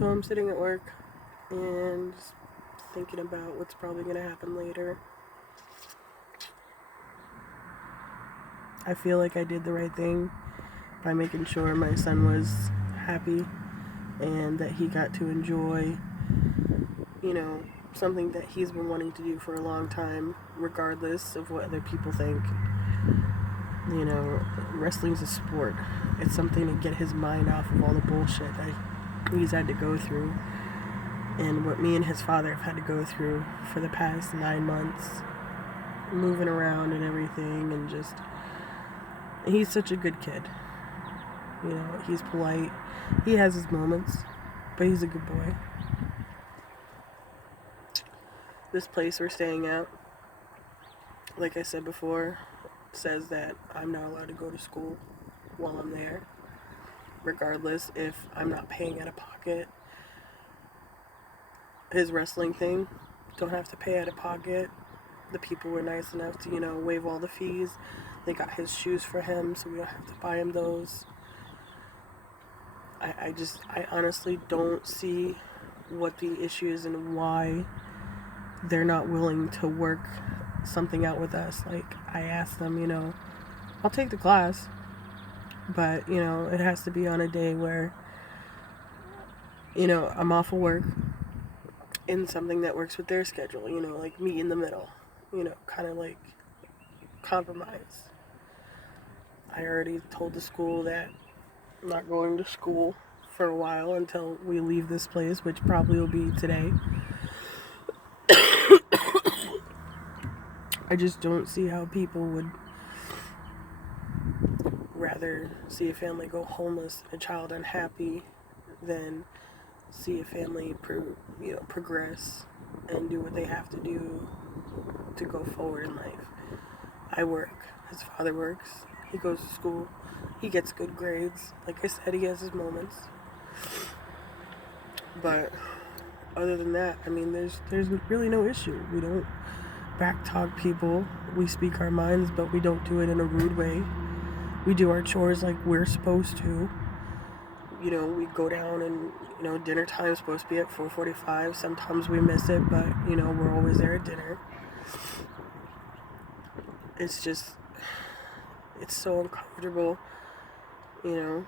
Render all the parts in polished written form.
So I'm sitting at work and just thinking about what's probably going to happen later. I feel like I did the right thing by making sure my son was happy and that he got to enjoy, something that he's been wanting to do for a long time, regardless of what other people think. Wrestling's a sport. It's something to get his mind off of all the bullshit that he's had to go through and what me and his father have had to go through for the past 9 months, moving around and everything, and just, he's such a good kid. He's polite. He has his moments, but he's a good boy. This place we're staying at, like I said before, says that I'm not allowed to go to school while I'm there, regardless if I'm not paying out of pocket. His wrestling thing, don't have to pay out of pocket. The people were nice enough to, waive all the fees. They got his shoes for him, so we don't have to buy him those. I honestly don't see what the issue is and why they're not willing to work something out with us. Like, I asked them, I'll take the class, but, it has to be on a day where, I'm off of work in something that works with their schedule, like meet in the middle, kind of like compromise. I already told the school that I'm not going to school for a while until we leave this place, which probably will be today. I just don't see how people would rather see a family go homeless and a child unhappy than see a family progress and do what they have to do to go forward in life. I work. His father works. He goes to school. He gets good grades. Like I said, he has his moments. But other than that, there's really no issue. We don't backtalk people. We speak our minds, but we don't do it in a rude way. We do our chores like we're supposed to. We go down and, dinner time is supposed to be at 4:45. Sometimes we miss it, but, we're always there at dinner. It's just, it's so uncomfortable, and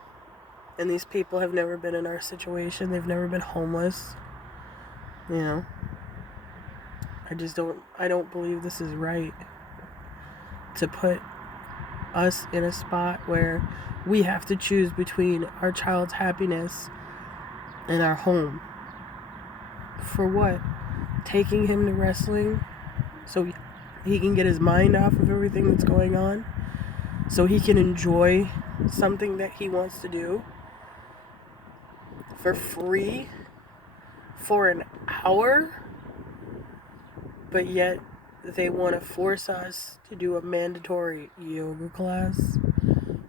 these people have never been in our situation. They've never been homeless, I don't believe this is right to put us in a spot where we have to choose between our child's happiness and our home. For what? Taking him to wrestling so he can get his mind off of everything that's going on, so he can enjoy something that he wants to do for free for an hour, but yet they want to force us to do a mandatory yoga class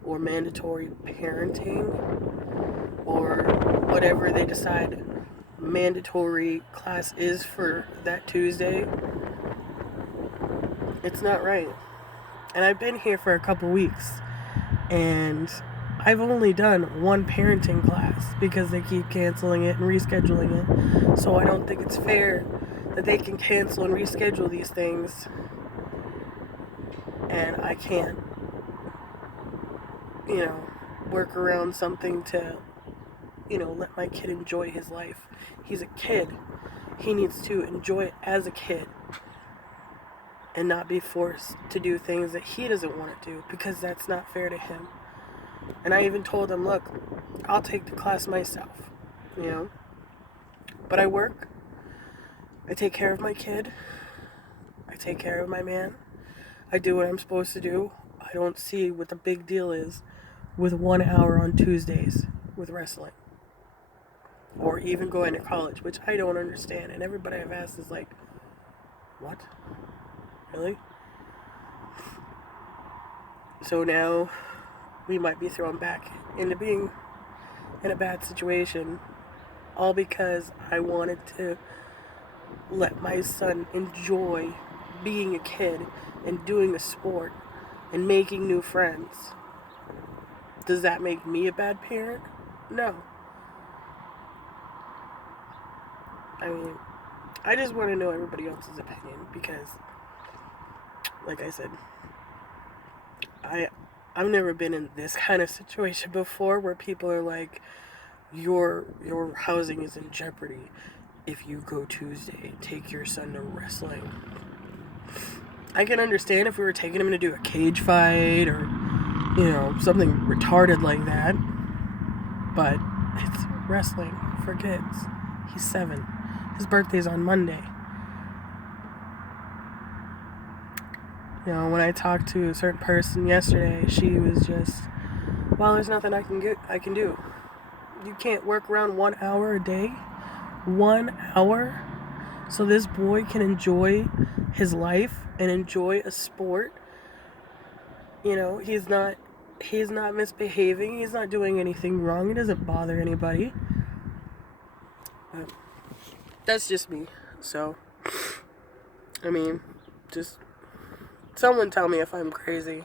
or mandatory parenting or whatever they decide mandatory class is for that Tuesday. It's not right. And I've been here for a couple weeks and I've only done one parenting class because they keep canceling it and rescheduling it. So I don't think it's fair that they can cancel and reschedule these things and I can't, work around something to, let my kid enjoy his life. He's a kid. He needs to enjoy it as a kid and not be forced to do things that he doesn't want to do, because that's not fair to him. And I even told him, look, I'll take the class myself, but I work, I take care of my kid, I take care of my man, I do what I'm supposed to do. I don't see what the big deal is with 1 hour on Tuesdays with wrestling, or even going to college, which I don't understand. And everybody I've asked is like, what? Really? So now we might be thrown back into being in a bad situation, all because I wanted to let my son enjoy being a kid and doing a sport and making new friends. Does that make me a bad parent? No. I mean, I just want to know everybody else's opinion because, like I said, I I've never been in this kind of situation before where people are like, your housing is in jeopardy if you go Tuesday and take your son to wrestling. I can understand if we were taking him to do a cage fight or, something retarded like that. But it's wrestling for kids. He's 7. His birthday's on Monday. When I talked to a certain person yesterday, she was just, well, there's nothing I can do. You can't work around 1 hour a day? 1 hour? So this boy can enjoy his life and enjoy a sport. He's not misbehaving. He's not doing anything wrong. He doesn't bother anybody. But that's just me. So, I mean, just someone tell me if I'm crazy.